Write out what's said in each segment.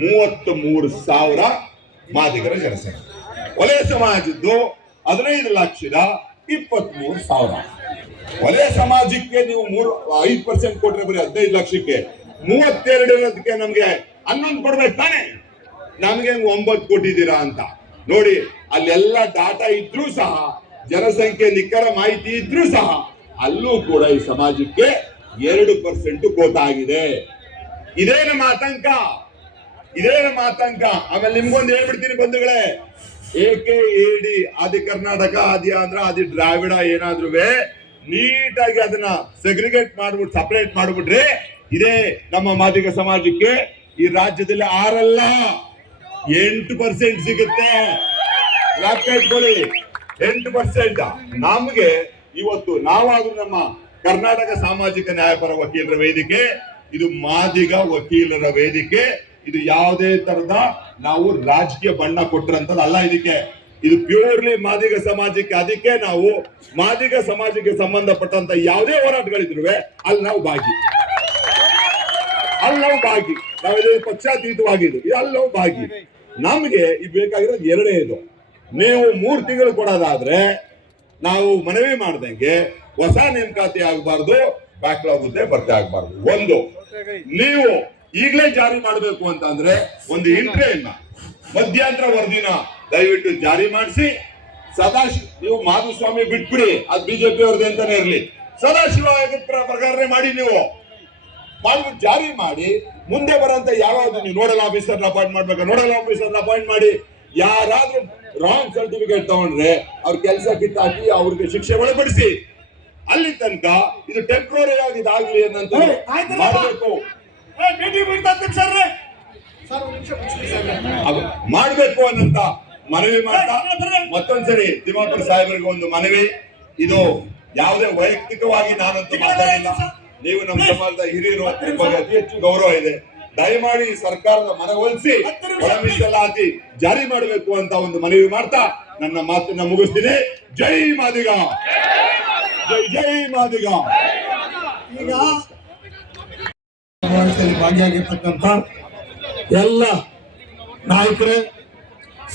ಮೂವತ್ತ್ ಮೂರು ಸಾವಿರ ಮಾದಿಗರ ಜನಸಂಖ್ಯೆ. ವಲಯ ಸಮಾಜದ್ದು ಹದಿನೈದು ಲಕ್ಷದ ಇಪ್ಪತ್ತ್ ಮೂರು ಸಾವಿರ. ವಲಯ ಸಮಾಜಕ್ಕೆ ನೀವು ಮೂರು, ಐದು ಪರ್ಸೆಂಟ್ ಕೊಟ್ರೆ ಬರೀ ಹದಿನೈದು ಲಕ್ಷಕ್ಕೆ. ಮೂವತ್ತೆರಡು ಅನ್ನೋದಕ್ಕೆ ನಮ್ಗೆ ಹನ್ನೊಂದು ಕೊಡ್ಬೇಕು ತಾನೆ? ನಮ್ಗೆ ಒಂಬತ್ತು ಕೊಟ್ಟಿದ್ದೀರಾ ಅಂತ. ನೋಡಿ, ಅಲ್ಲೆಲ್ಲ ಡಾಟಾ ಇದ್ರೂ ಸಹ, ಜನಸಂಖ್ಯೆ ನಿಖರ ಮಾಹಿತಿ ಇದ್ರೂ ಸಹ, ಅಲ್ಲೂ ಕೂಡ ಈ ಸಮಾಜಕ್ಕೆ ಎರಡು ಪರ್ಸೆಂಟ್ ಇದೇ ನಮ್ಮ ಆತಂಕ. ಇದೇ ನಮ್ಮ ಆತಂಕ. ಆಮೇಲೆ ನಿಮ್ಗೊಂದು ಹೇಳ್ಬಿಡ್ತೀನಿ ಬಂಧುಗಳೇ. ಏಕೆ ಎಡಿ ಆದಿ ಕರ್ನಾಟಕ, ಆದಿ ಆಂಧ್ರ, ಆದಿ ದ್ರಾವಿಡ ಏನಾದ್ರೂ ನೀಟಾಗಿ ಅದನ್ನ ಸೆಗ್ರಿಗೇಟ್ ಮಾಡ್ಬಿಟ್ಟು ಸಪರೇಟ್ ಮಾಡ್ಬಿಟ್ರೆ ಇದೇ ನಮ್ಮ ಮಾದಿಗ ಸಮಾಜಕ್ಕೆ ಈ ರಾಜ್ಯದಲ್ಲಿ ಆರಲ್ಲ, ಎಂಟು ಪರ್ಸೆಂಟ್ ಸಿಗುತ್ತೆ. ಎಂಟು ಪರ್ಸೆಂಟ್ ನಮ್ಗೆ ಇವತ್ತು ನಾವಾದ್ರೂ ನಮ್ಮ ಕರ್ನಾಟಕ ಸಾಮಾಜಿಕ ನ್ಯಾಯಪರ ವಕೀಲರ ವೇದಿಕೆ, ಇದು ಮಾದಿಗ ವಕೀಲರ ವೇದಿಕೆ. ಇದು ಯಾವುದೇ ತರದ ನಾವು ರಾಜಕೀಯ ಬಣ್ಣ ಕೊಟ್ಟಿರಂತದ್ದು ಅಲ್ಲ ಇದಕ್ಕೆ. ಇದು ಪ್ಯೂರ್ಲಿ ಮಾದಿಗ ಸಮಾಜಕ್ಕೆ, ಅದಕ್ಕೆ ನಾವು ಮಾದಿಗ ಸಮಾಜಕ್ಕೆ ಸಂಬಂಧಪಟ್ಟಂತ ಯಾವುದೇ ಹೋರಾಟಗಳಿದ್ರು ಅಲ್ಲಿ ನಾವು ಭಾಗಿ. ಅಲ್ಲಿ ನಾವು ಭಾಗಿ. ನಾವು ಇದು ಅಲ್ಲಿ ನಾವು ಭಾಗಿ. ನಮ್ಗೆ ಇದು ಬೇಕಾಗಿರೋದು ಎರಡೇ ಇದು. ನೀವು ಮೂರ್ ತಿಂಗಳು ಕೊಡೋದಾದ್ರೆ ನಾವು ಮನವಿ ಮಾಡ್ದಂಗೆ ಹೊಸ ನೇಮಕಾತಿ ಆಗಬಾರ್ದು, ಬ್ಯಾಕ್ಲಾಗ್ ಹುದ್ದೆ ಬರ್ತಾ ಆಗಬಾರ್ದು. ಒಂದು, ನೀವು ಈಗಲೇ ಜಾರಿ ಮಾಡಬೇಕು ಅಂತ ಅಂದ್ರೆ ಒಂದು ಇಂಟ್ರೇನ್ ಮಧ್ಯಂತರ ವರದಿನ ದಯವಿಟ್ಟು ಜಾರಿ ಮಾಡಿಸಿ. ಸದಾಶಿವ ನೀವು ಮಾಧುಸ್ವಾಮಿ ಬಿಟ್ಬಿಡಿ. ಅದು ಬಿಜೆಪಿ ಅವ್ರದ್ದು ಅಂತಾನೆ ಇರಲಿ. ಸದಾಶಿವ ಪ್ರಕಾರನೇ ಮಾಡಿ ನೀವು. ಮಾಡ್ಬಿಟ್ಟು ಜಾರಿ ಮಾಡಿ. ಮುಂದೆ ಬರೋಂತ ಯಾವ್ದು ನೀವು ನೋಡಲ್ ಆಫೀಸರ್ ಅಪಾಯಿಂಟ್ ಮಾಡ್ಬೇಕು? ನೋಡಲ್ ಆಫೀಸರ್ ಅಪಾಯಿಂಟ್ ಮಾಡಿ. ಯಾರಾದ್ರೂ ರಾಂಗ್ ಸರ್ಟಿಫಿಕೇಟ್ ತಗೊಂಡ್ರೆ ಅವ್ರ ಕೆಲಸ ಕಿತ್ತಾಕಿ ಅವ್ರಿಗೆ ಶಿಕ್ಷೆ ಒಳಪಡಿಸಿ. ಅಲ್ಲಿ ತನಕ ಇದು ಟೆಂಪ್ರರಿ ಆಗಿ ಇದಾಗ್ಲಿ ಅನ್ನಂತ ಮಾಡಬೇಕು. ಮಾಡಬೇಕು ಅನ್ನಂತ ಮನವಿ ಮಾಡ್ತಾ ಮತ್ತೊಂದ್ಸರಿ ತಿಮ್ಮಾಪುರ ಸಾಹೇಬರಿಗೆ ಒಂದು ಮನವಿ. ಇದು ಯಾವುದೇ ವೈಯಕ್ತಿಕವಾಗಿ ನಾನಂತೂ ಮಾತಾಡಿಲ್ಲ ನೀವು ನಮ್ಮ ಸಮಾಜದ ಹಿರಿಯರು ಬಗ್ಗೆ ಅತಿ ಹೆಚ್ಚು ಗೌರವ ಇದೆ. ದಯಮಾಡಿ ಸರ್ಕಾರದ ಮನವೊಲಿಸಿ ಮೀಸಲಾತಿ ಜಾರಿ ಮಾಡಬೇಕು ಅಂತ ಒಂದು ಮನವಿ ಮಾಡ್ತಾ ನನ್ನ ಮಾತನ್ನ ಮುಗಿಸ್ತೀನಿ. ಜೈ ಮಾದಿಗ. ಜೈ ಜೈ ಮಾದಿಗ. ಈಗ ಸಮಾವೇಶದಲ್ಲಿ ಭಾಗಿಯಾಗಿರ್ತಕ್ಕಂಥ ಎಲ್ಲ ನಾಯಕರೇ,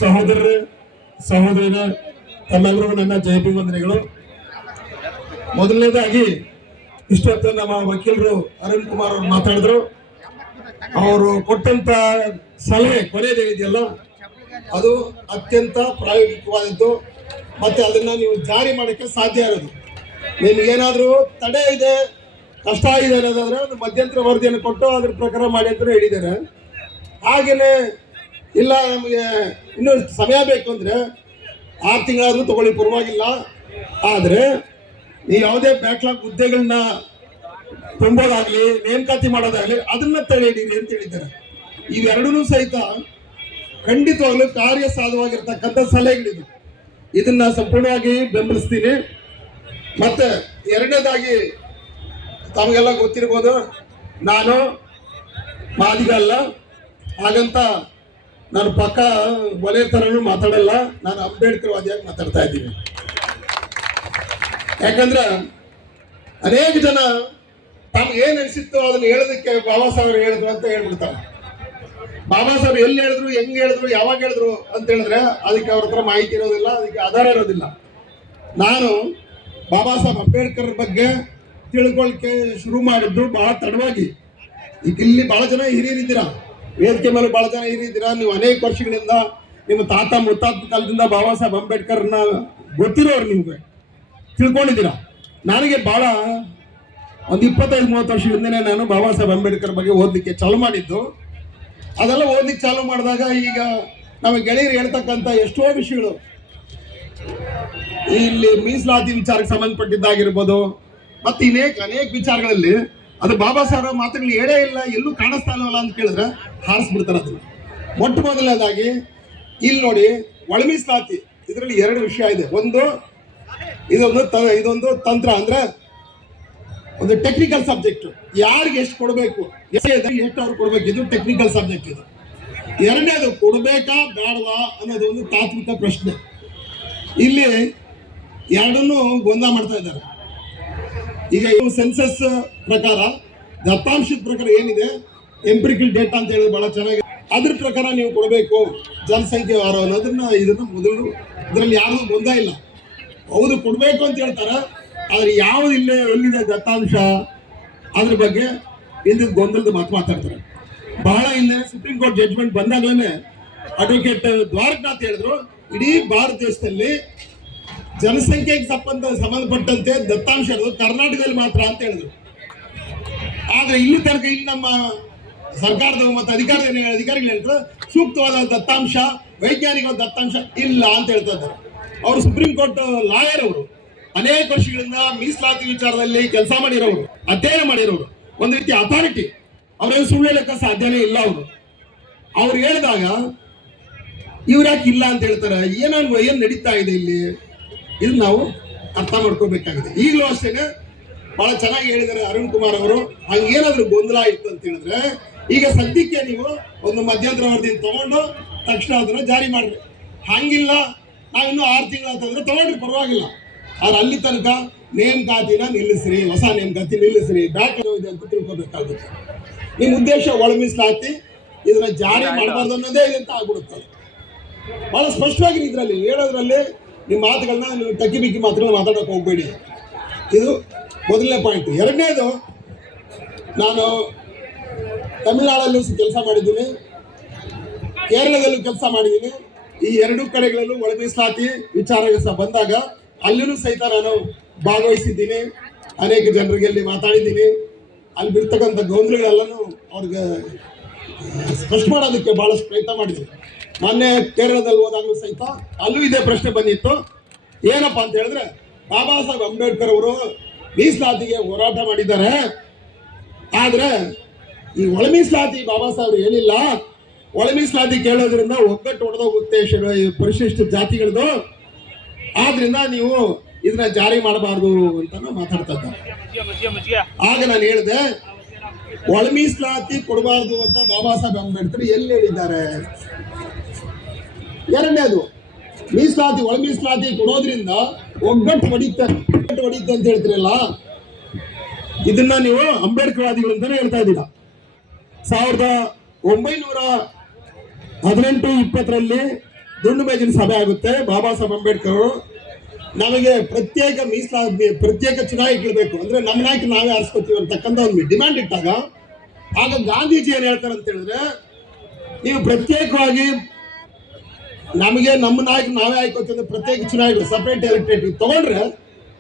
ಸಹೋದರರೇ ಸಹೋದರಿನ ತಮ್ಮೆಲ್ಲರಿಗೂ ನನ್ನ ಜಯಪಿ ವಂದನೆಗಳು ಮೊದಲನೇದಾಗಿ ಇಷ್ಟೊತ್ತು ನಮ್ಮ ವಕೀಲರು ಅರುಣ್ ಕುಮಾರ್ ಅವರು ಮಾತಾಡಿದ್ರು. ಅವರು ಕೊಟ್ಟಂತ ಸಲಹೆ ಕೊನೆಯದೇನಿದೆಯಲ್ಲ ಅದು ಅತ್ಯಂತ ಪ್ರಾಯೋಗಿಕವಾದದ್ದು. ಮತ್ತೆ ಅದನ್ನ ನೀವು ಜಾರಿ ಮಾಡೋಕ್ಕೆ ಸಾಧ್ಯ ಇರೋದು. ನಿಮ್ಗೇನಾದ್ರೂ ತಡೆ ಇದೆ ಕಷ್ಟ ಆಗಿದೆ ಅನ್ನೋದಾದ್ರೆ ಒಂದು ಮಧ್ಯಂತರ ವರದಿಯನ್ನು ಕೊಟ್ಟು ಅದ್ರ ಪ್ರಕಾರ ಮಾಡಿ ಅಂತ ಹೇಳಿದ್ದಾರೆ. ಹಾಗೆಯೇ ಇಲ್ಲ, ನಮಗೆ ಇನ್ನೂ ಸಮಯ ಬೇಕು ಅಂದರೆ ಆರು ತಿಂಗಳಾದರೂ ತಗೊಳ್ಳಿ, ಪರವಾಗಿಲ್ಲ. ಆದರೆ ಈ ಯಾವುದೇ ಬ್ಯಾಕ್ಲಾಗ್ ಹುದ್ದೆಗಳನ್ನ ತುಂಬೋದಾಗ್ಲಿ, ನೇಮಕಾತಿ ಮಾಡೋದಾಗ್ಲಿ, ಅದನ್ನ ತಡೆ ಹಿಡೀರಿ ಅಂತ ಹೇಳಿದ್ದಾರೆ. ಇವೆರಡೂ ಸಹಿತ ಖಂಡಿತವಾಗ್ಲೂ ಕಾರ್ಯ ಸಾಧುವಾಗಿರ್ತಕ್ಕಂಥ ಸಲಹೆಗಳಿದು. ಇದನ್ನ ಸಂಪೂರ್ಣವಾಗಿ ಬೆಂಬಲಿಸ್ತೀನಿ. ಮತ್ತೆ ಎರಡನೇದಾಗಿ ತಮಗೆಲ್ಲ ಗೊತ್ತಿರ್ಬೋದು. ನಾನು ಮಾದಿಗ ಅಲ್ಲ. ಹಾಗಂತ ನಾನು ಪಕ್ಕ ಒಲೆ ಥರನೂ ಮಾತಾಡಲ್ಲ. ನಾನು ಅಂಬೇಡ್ಕರ್ ವಾದಿಯಾಗಿ ಮಾತಾಡ್ತಾ ಇದ್ದೀನಿ. ಯಾಕಂದ್ರೆ ಅನೇಕ ಜನ ತಮ್ಗೆ ಏನ್ ಅನಿಸಿತ್ತು ಅದನ್ನ ಹೇಳೋದಕ್ಕೆ ಬಾಬಾ ಸಾಹೇಬ್ ಹೇಳಿದ್ರು ಅಂತ ಹೇಳ್ಬಿಡ್ತಾರೆ. ಬಾಬಾ ಸಾಹೇಬ್ ಎಲ್ಲಿ ಹೇಳಿದ್ರು, ಹೆಂಗ್ ಹೇಳಿದ್ರು, ಯಾವಾಗ ಹೇಳಿದ್ರು ಅಂತ ಹೇಳಿದ್ರೆ ಅದಕ್ಕೆ ಅವ್ರ ಹತ್ರ ಮಾಹಿತಿ ಇರೋದಿಲ್ಲ, ಅದಕ್ಕೆ ಆಧಾರ ಇರೋದಿಲ್ಲ. ನಾನು ಬಾಬಾ ಸಾಹೇಬ್ ಅಂಬೇಡ್ಕರ್ ಬಗ್ಗೆ ತಿಳ್ಕೊಳ್ಕೆ ಶುರು ಮಾಡಿದ್ದು ಬಹಳ ತಡವಾಗಿ. ಈಗ ಇಲ್ಲಿ ಬಹಳ ಜನ ಹಿರಿಯರಿದ್ದೀರಾ? ವೇದಿಕೆ ಮೇಲೆ ಬಹಳ ಜನ ಹಿರಿಯರಿದ್ದೀರಾ? ನೀವು ಅನೇಕ ವರ್ಷಗಳಿಂದ ನಿಮ್ಮ ತಾತ ಮುತ್ತಾತ ಕಾಲದಿಂದ ಬಾಬಾ ಸಾಹೇಬ್ ಅಂಬೇಡ್ಕರ್ನ ಗೊತ್ತಿರೋರು ನಿಮಗೆ. ತಿಳ್ಕೊಂಡಿದ್ದೀರಾ? ನನಗೆ ಬಹಳ ಒಂದು ಇಪ್ಪತ್ತೈದು, ಮೂವತ್ತು ವರ್ಷದಿಂದನೇ ನಾನು ಬಾಬಾ ಸಾಹೇಬ್ ಅಂಬೇಡ್ಕರ್ ಬಗ್ಗೆ ಓದಲಿಕ್ಕೆ ಚಾಲು ಮಾಡಿದ್ದು. ಅದೆಲ್ಲ ಓದಲಿಕ್ಕೆ ಚಾಲು ಮಾಡಿದಾಗ ಈಗ ನಮ್ಮ ಗೆಳೆಯರು ಹೇಳ್ತಕ್ಕಂಥ ಎಷ್ಟೋ ವಿಷಯಗಳು. ಇಲ್ಲಿ ಮೀಸಲಾತಿ ವಿಚಾರಕ್ಕೆ ಸಂಬಂಧಪಟ್ಟಿದ್ದಾಗಿರ್ಬೋದು ಮತ್ತೆ ಅನೇಕ ಅನೇಕ ವಿಚಾರಗಳಲ್ಲಿ ಅದು ಬಾಬಾ ಸಾಹೇಬ್ ಮಾತುಗಳು ಹೇಳೇ ಇಲ್ಲ, ಎಲ್ಲೂ ಕಾಣಿಸ್ತಾ ಇಲ್ವಲ್ಲ ಅಂತ ಕೇಳಿದ್ರೆ ಹಾರಿಸ್ಬಿಡ್ತಾರೆ ಅದನ್ನ. ಮೊಟ್ಟ ಮೊದಲನೇದಾಗಿ ಇಲ್ಲಿ ನೋಡಿ ಒಳ ಮೀಸಲಾತಿ ಇದರಲ್ಲಿ ಎರಡು ವಿಷಯ ಇದೆ. ಒಂದು, ಇದೊಂದು ಇದೊಂದು ತಂತ್ರ ಅಂದ್ರೆ ಒಂದು ಟೆಕ್ನಿಕಲ್ ಸಬ್ಜೆಕ್ಟ್ ಯಾರಿಗೆ ಎಷ್ಟು ಕೊಡಬೇಕು? ಎಷ್ಟು ಅವ್ರು ಕೊಡಬೇಕು? ಇದು ಟೆಕ್ನಿಕಲ್ ಸಬ್ಜೆಕ್ಟ್ ಇದು. ಎರಡನೇದು, ಕೊಡಬೇಕಾ, ಬೇಡವಾ ಅನ್ನೋದು ಒಂದು ತಾತ್ವಿಕ ಪ್ರಶ್ನೆ. ಇಲ್ಲಿ ಎರಡನ್ನೂ ಗೊಂದಲ ಮಾಡ್ತಾ ಇದ್ದಾರೆ. ಈಗ ಸೆನ್ಸಸ್ ಪ್ರಕಾರ, ದತ್ತಾಂಶದ ಪ್ರಕಾರ ಏನಿದೆ? ಎಂಪ್ರಿಕಲ್ ಡೇಟಾ ಅಂತ ಹೇಳಿದ್ರೆ ಬಹಳ ಚೆನ್ನಾಗಿದೆ. ಅದ್ರ ಪ್ರಕಾರ ನೀವು ಕೊಡಬೇಕು ಜನಸಂಖ್ಯೆ ಯಾರು ಅನ್ನೋದನ್ನ ಇದನ್ನ ಮೊದಲು ಇದರಲ್ಲಿ ಯಾರು ಗೊಂದ ಇಲ್ಲ. ಹೌದು, ಕೊಡಬೇಕು ಅಂತ ಹೇಳ್ತಾರೆ, ಆದ್ರೆ ಯಾವ್ದು ಇಲ್ಲೇ ಎಲ್ಲಿದೆ ದತ್ತಾಂಶ? ಅದ್ರ ಬಗ್ಗೆ ಇಂದ ಗೊಂದಲದ ಮಾತು ಮಾತಾಡ್ತಾರೆ. ಬಹಳ ಹಿಂದೆ ಸುಪ್ರೀಂ ಕೋರ್ಟ್ ಜಡ್ಜ್ಮೆಂಟ್ ಬಂದಾಗಲೇ ಅಡ್ವೊಕೇಟ್ ದ್ವಾರಕನಾಥ್ ಹೇಳಿದ್ರು, ಇಡೀ ಭಾರತ ದೇಶದಲ್ಲಿ ಜನಸಂಖ್ಯೆಗೆ ಸಂಬಂಧ ಸಂಬಂಧಪಟ್ಟಂತೆ ದತ್ತಾಂಶ ಇರೋದು ಕರ್ನಾಟಕದಲ್ಲಿ ಮಾತ್ರ ಅಂತ ಹೇಳಿದ್ರು. ಆದ್ರೆ ಇಲ್ಲಿ ತನಕ ಇಲ್ಲಿ ನಮ್ಮ ಸರ್ಕಾರದ ಮತ್ತು ಅಧಿಕಾರ ಅಧಿಕಾರಿಗಳು ಹೇಳ್ತಾರೆ, ಸೂಕ್ತವಾದ ದತ್ತಾಂಶ ವೈಜ್ಞಾನಿಕ ದತ್ತಾಂಶ ಇಲ್ಲ ಅಂತ ಹೇಳ್ತಾ ಇದ್ದಾರೆ. ಅವರು ಸುಪ್ರೀಂ ಕೋರ್ಟ್ ಲಾಯರ್ ಅವರು. ಅನೇಕ ವರ್ಷಗಳಿಂದ ಮೀಸಲಾತಿ ವಿಚಾರದಲ್ಲಿ ಕೆಲಸ ಮಾಡಿರೋರು, ಅಧ್ಯಯನ ಮಾಡಿರೋರು. ಒಂದು ರೀತಿ ಅಥಾರಿಟಿ ಅವ್ರೇನು ಸುಳ್ಳು ಹೇಳಕ್ಕೆ ಸಾಧ್ಯನೇ ಇಲ್ಲ ಅವರು. ಅವ್ರು ಹೇಳಿದಾಗ, ಇವ್ರ ಯಾಕೆ ಇಲ್ಲ ಅಂತ ಹೇಳ್ತಾರೆ ಏನಾದ್ರು ಏನು ನಡೀತಾ ಇದೆ ಇಲ್ಲಿ? ಇದು ನಾವು ಅರ್ಥ ಮಾಡ್ಕೋಬೇಕಾಗಿದೆ. ಈಗಲೂ ಅಷ್ಟೇನೆ ಬಹಳ ಚೆನ್ನಾಗಿ ಹೇಳಿದ್ದಾರೆ ಅರುಣ್ ಕುಮಾರ್ ಅವರು. ಹಂಗೇನಾದ್ರೂ ಗೊಂದಲ ಇತ್ತು ಅಂತ ಹೇಳಿದ್ರೆ ಈಗ ಸದ್ಯಕ್ಕೆ ನೀವು ಒಂದು ಮಧ್ಯಂತರ ವರದಿ ತಗೊಂಡು ತಕ್ಷಣ ಅದನ್ನ ಜಾರಿ ಮಾಡ್ರಿ. ಹಂಗಿಲ್ಲ ನಾವಿನ್ನೂ ಆರು ತಿಂಗಳು ಅಂತಂದ್ರೆ ತಗೊಂಡ್ರಿ ಪರವಾಗಿಲ್ಲ. ಆದ್ರೆ ಅಲ್ಲಿ ತನಕ ನೇಮಕಾತಿನ ನಿಲ್ಲಿಸ್ರಿ ಹೊಸ ನೇಮಕಾತಿ ನಿಲ್ಲಿಸ್ರಿ ಬ್ಯಾಕ್ ಇದೆ ಅಂತ ತಿಳ್ಕೊಬೇಕಾಗುತ್ತೆ. ನಿಮ್ಮ ಉದ್ದೇಶ ಒಳ ಮೀಸಲಾತಿ ಇದನ್ನ ಜಾರಿ ಮಾಡಬಾರ್ದು ಅನ್ನೋದೇ ಇದೆ ಅಂತ ಆಗ್ಬಿಡುತ್ತೆ ಬಹಳ ಸ್ಪಷ್ಟವಾಗಿ ಇದರಲ್ಲಿ ಹೇಳೋದ್ರಲ್ಲಿ ನಿಮ್ಮ ಮಾತುಗಳನ್ನ ನೀವು ಟಕ್ಕಿ ಬಿಕ್ಕಿ ಮಾತುಗಳನ್ನ ಮಾತಾಡೋಕೆ ಹೋಗ್ಬೇಡಿ. ಇದು ಮೊದಲನೇ ಪಾಯಿಂಟ್ ಎರಡನೇದು, ನಾನು ತಮಿಳುನಾಡಲ್ಲೂ ಕೆಲಸ ಮಾಡಿದ್ದೀನಿ. ಕೇರಳದಲ್ಲೂ ಕೆಲಸ ಮಾಡಿದ್ದೀನಿ. ಈ ಎರಡು ಕಡೆಗಳಲ್ಲೂ ಒಳ ಮೀಸಲಾತಿ ವಿಚಾರ ಬಂದಾಗ ಅಲ್ಲಿನೂ ಸಹಿತ ನಾನು ಭಾಗವಹಿಸಿದ್ದೀನಿ. ಅನೇಕ ಜನರಿಗೆ ಅಲ್ಲಿ ಮಾತಾಡಿದ್ದೀನಿ. ಅಲ್ಲಿ ಬಿಡ್ತಕ್ಕಂಥ ಗೊಂದಲಗಳೆಲ್ಲನೂ ಅವ್ರಿಗೆ ಸ್ಪಷ್ಟ ಮಾಡೋದಕ್ಕೆ ಭಾಳಷ್ಟು ಪ್ರಯತ್ನ ಮಾಡಿದ್ದೀನಿ. ಮೊನ್ನೆ ಕೇರಳದಲ್ಲಿ ಹೋದಾಗಲೂ ಸಹಿತ ಅಲ್ಲೂ ಇದೇ ಪ್ರಶ್ನೆ ಬಂದಿತ್ತು. ಏನಪ್ಪ ಅಂತ ಹೇಳಿದ್ರೆ, ಬಾಬಾ ಸಾಹೇಬ್ ಅಂಬೇಡ್ಕರ್ ಅವರು ಮೀಸಲಾತಿಗೆ ಹೋರಾಟ ಮಾಡಿದ್ದಾರೆ. ಆದರೆ ಈ ಒಳ ಮೀಸಲಾತಿ ಬಾಬಾ ಸಾಹೇಬ್ ಹೇಳಿಲ್ಲ. ಒಳ ಮೀಸಲಾತಿ ಕೇಳೋದ್ರಿಂದ ಒಗ್ಗಟ್ಟು ಹೊಡೆದೋಗುತ್ತೆ ಪರಿಶಿಷ್ಟ ಜಾತಿಗಳದು ಆದ್ರಿಂದ ನೀವು ಇದನ್ನ ಜಾರಿ ಮಾಡಬಾರ್ದು ಅಂತ ಮಾತಾಡ್ತಾ ಇದ್ದಾರೆ. ಆಗ ನಾನು ಹೇಳಿದೆ ಒಳ ಮೀಸಲಾತಿ ಕೊಡಬಾರ್ದು ಅಂತ ಬಾಬಾ ಸಾಹೇಬ್ ಅಂಬೇಡ್ಕರ್ ಎಲ್ಲಿ ಹೇಳಿದ್ದಾರೆ? ಎರಡನೇದು, ಮೀಸಲಾತಿ ಒಳ ಮೀಸಲಾತಿ ಕೊಡೋದ್ರಿಂದ ಒಗ್ಗಟ್ಟು ಹೊಡಿತ ಒಗ್ಗಟ್ಟು ಹೊಡಿತ ಅಂತ ಹೇಳ್ತೀರಲ್ಲ? ಇದನ್ನ ನೀವು ಅಂಬೇಡ್ಕರ್ವಾದಿಗಳು ಅಂತಾನೆ ಹೇಳ್ತಾ ಇದ್ದೀರಾ. ಸಾವಿರದ ಒಂಬೈನೂರ ಹದಿನೆಂಟು ಇಪ್ಪತ್ತರಲ್ಲಿ ದುಂಡು ಮೇಜಿನ ಸಭೆ ಆಗುತ್ತೆ, ಬಾಬಾ ಸಾಹೇಬ್ ಅಂಬೇಡ್ಕರ್ ಅವರು. ನಮಗೆ ಪ್ರತ್ಯೇಕ ಮೀಸಲಾತಿ, ಪ್ರತ್ಯೇಕ ಚುನಾವಣೆ ಇಡಬೇಕು. ಅಂದ್ರೆ ನಮ್ಮ ನಾಯಕ ನಾವೇ ಆರಿಸ್ಕೊತೀವಿ ಅಂತಕ್ಕಂಥ ಒಂದು ಡಿಮ್ಯಾಂಡ್ ಇಟ್ಟಾಗ, ಆಗ ಗಾಂಧೀಜಿ ಏನು ಹೇಳ್ತಾರೆ ಅಂತ ಹೇಳಿದ್ರೆ, ನೀವು ಪ್ರತ್ಯೇಕವಾಗಿ ನಮಗೆ ನಮ್ಮ ನಾಯಕ ನಾವೇ ಆಯ್ಕೋತಿದ್ರೆ ಪ್ರತ್ಯೇಕ ಚುನಾವಣೆ ಸಪ್ರೇಟ್ ಎಲೆಕ್ಟ್ರೇಟ್ ತಗೊಂಡ್ರೆ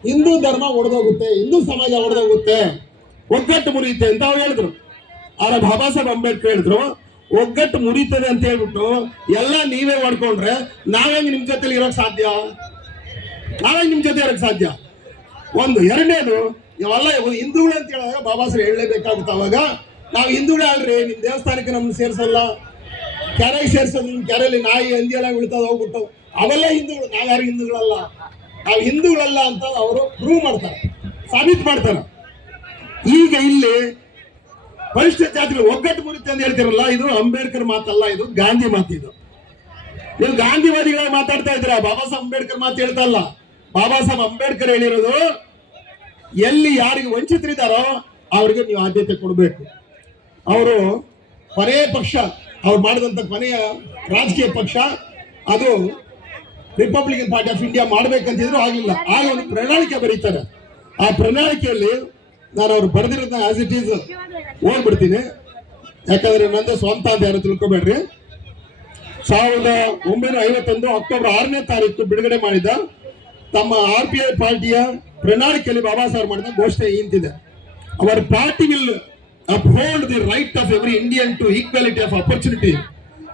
ಹಿಂದೂ ಧರ್ಮ ಒಡೆದೋಗುತ್ತೆ, ಹಿಂದೂ ಸಮಾಜ ಒಡೆದೋಗುತ್ತೆ. ಒಗ್ಗಟ್ಟು ಮುರಿಯುತ್ತೆ ಅಂತ ಅವ್ರು ಹೇಳಿದ್ರು. ಅವರ ಬಾಬಾ ಸಾಹೇಬ್ ಅಂಬೇಡ್ಕರ್ ಹೇಳಿದ್ರು, ಒಗ್ಗಟ್ಟು ಮುರಿತದೆ ಅಂತ ಹೇಳ್ಬಿಟ್ಟು ಎಲ್ಲ ನೀವೇ ಮಾಡ್ಕೊಂಡ್ರೆ ನಾವೇಂಗ್ ನಿಮ್ ಜೊತೆಲಿ ಇರೋಕ್ ಸಾಧ್ಯ? ನಾವೇ ನಿಮ್ ಜೊತೆ ಇರೋಕ್ ಸಾಧ್ಯ? ಒಂದು, ಎರಡನೇದು, ಇವೆಲ್ಲ ಇವು ಹಿಂದೂಗಳು ಅಂತ ಹೇಳಿದಾಗ ಬಾಬಾ ಸಾಹೇಬ್ ಹೇಳಲೇಬೇಕಾಗುತ್ತೆ ಅವಾಗ. ನಾವು ಹಿಂದೂಗಳೇ ಆಗ್ರಿ ನಿಮ್ ದೇವಸ್ಥಾನಕ್ಕೆ ನಮ್ಮನ್ನ ಸೇರ್ಸಲ್ಲ. ಕೆರೆಗೆ ಸೇರಿಸೋದು ನಿಮ್ ಕೆರೆಯಲ್ಲಿ ನಾಯಿ, ಹಂದಿ ಎಲ್ಲ ಬೀಳ್ತದ ಹೋಗ್ಬಿಟ್ಟು ಅವೆಲ್ಲ ಹಿಂದೂಗಳು ನಾವ್ಯಾರು ಹಿಂದೂಗಳಲ್ಲ? ನಾವು ಹಿಂದೂಗಳಲ್ಲ ಅಂತ ಅವರು ಪ್ರೂವ್ ಮಾಡ್ತಾರೆ. ಸಾಬೀತು ಮಾಡ್ತಾರೆ. ಈಗ ಇಲ್ಲಿ ಪರಿಷ್ಠ ಜಾತಿಗಳು ಒಗ್ಗಟ್ಟು ಮುರಿತೆ ಅಂತ ಹೇಳ್ತಿರಲ್ಲ, ಇದು ಅಂಬೇಡ್ಕರ್ ಮಾತಲ್ಲ, ಇದು ಗಾಂಧಿ ಮಾತಿದು ನೀವು ಗಾಂಧಿವಾದಿಗಳಾಗಿ ಮಾತಾಡ್ತಾ ಇದ್ರ ಬಾಬಾ ಸಾಹೇಬ್ ಅಂಬೇಡ್ಕರ್ ಮಾತು ಹೇಳ್ತಾ ಇಲ್ಲ. ಬಾಬಾ ಸಾಹೇಬ್ ಅಂಬೇಡ್ಕರ್ ಹೇಳಿರೋದು, ಎಲ್ಲಿ ಯಾರಿಗೆ ವಂಚಿತರಿದ್ದಾರೋ ಅವ್ರಿಗೆ ನೀವು ಆದ್ಯತೆ ಕೊಡಬೇಕು. ಅವರು ಪರೇ ಪಕ್ಷ ಅವ್ರು ಮಾಡಿದಂತ ಕೊನೆಯ ರಾಜಕೀಯ ಪಕ್ಷ, ಅದು ರಿಪಬ್ಲಿಕನ್ ಪಾರ್ಟಿ ಆಫ್ ಇಂಡಿಯಾ ಮಾಡ್ಬೇಕಂತಿದ್ರು ಆಗಲಿಲ್ಲ. ಆಗ ಒಂದು ಪ್ರಣಾಳಿಕೆ ಬರೀತಾರೆ. ಆ ಪ್ರಣಾಳಿಕೆಯಲ್ಲಿ ನಾನು ಅವ್ರು ಬರೆದಿರೋದನ್ನ ಆಸ್ ಇಟ್ ಈಸ್ ಓದ್ಬಿಡ್ತೀನಿ. ಯಾಕಂದ್ರೆ ನಂದು ಸ್ವಂತ ಅಂತ ಯಾರು ತಿಳ್ಕೊಬೇಡ್ರಿ. ಸಾವಿರದ ಒಂಬೈನೂರ ಐವತ್ತೊಂದು ಅಕ್ಟೋಬರ್ ಆರನೇ ತಾರೀಕು ಬಿಡುಗಡೆ ಮಾಡಿದ ತಮ್ಮ ಆರ್ ಪಿ ಐ ಪಾರ್ಟಿಯ ಪ್ರಣಾಳಿಕೆಯಲ್ಲಿ ಬಾಬಾ ಸಾಹೇಬ್ ಮಾಡಿದ ಘೋಷಣೆ ಇಂತಿದೆ. ಅವರ party will uphold the right of every Indian to equality of opportunity,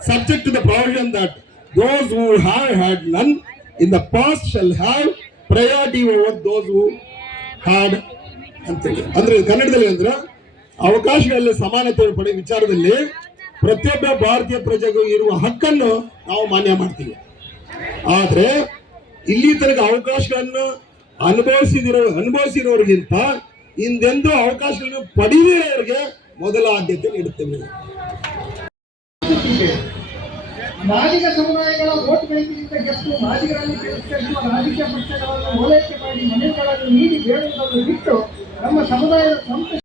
subject to the provision that those who have had none in the past shall have priority over those who had ಅಂತೇಳಿ ಅಂದ್ರೆ ಕನ್ನಡದಲ್ಲಿ ಅಂದ್ರೆ ಅವಕಾಶಗಳಲ್ಲಿ ಸಮಾನತೆ ಪಡೆ ವಿಚಾರದಲ್ಲಿ ಪ್ರತಿಯೊಬ್ಬ ಭಾರತೀಯ ಪ್ರಜೆಗೂ ಇರುವ ಹಕ್ಕನ್ನು ನಾವು ಮಾನ್ಯ ಮಾಡ್ತೀವಿ ಆದ್ರೆ ಇಲ್ಲಿ ತನಕ ಅವಕಾಶಗಳನ್ನು ಅನುಭವಿಸಿದಿರೋ ಅನುಭವಿಸಿರೋರಿಗಿಂತ ಹಿಂದೆಂದೂ ಅವಕಾಶಗಳನ್ನು ಪಡೆಯುವವರಿಗೆ ಮೊದಲ ಆದ್ಯತೆ ನೀಡುತ್ತೇವೆ. ಮಾದಿಗ ಸಮುದಾಯಗಳ ಓಟ್ ಬ್ಯಾಂಕಿಗಿಂತ ಗೆದ್ದು ಮಾದಿಗರಲ್ಲಿ ತಿರಸ್ಕರಿಸುವ ರಾಜಕೀಯ ಪಕ್ಷಗಳನ್ನು ಓಲೈಕೆ ಮಾಡಿ ಮನೆಗಳನ್ನು ನೀಡಿ ಬೇಡುವುದನ್ನು ಬಿಟ್ಟು ನಮ್ಮ ಸಮುದಾಯದ ಸ್ವಂತ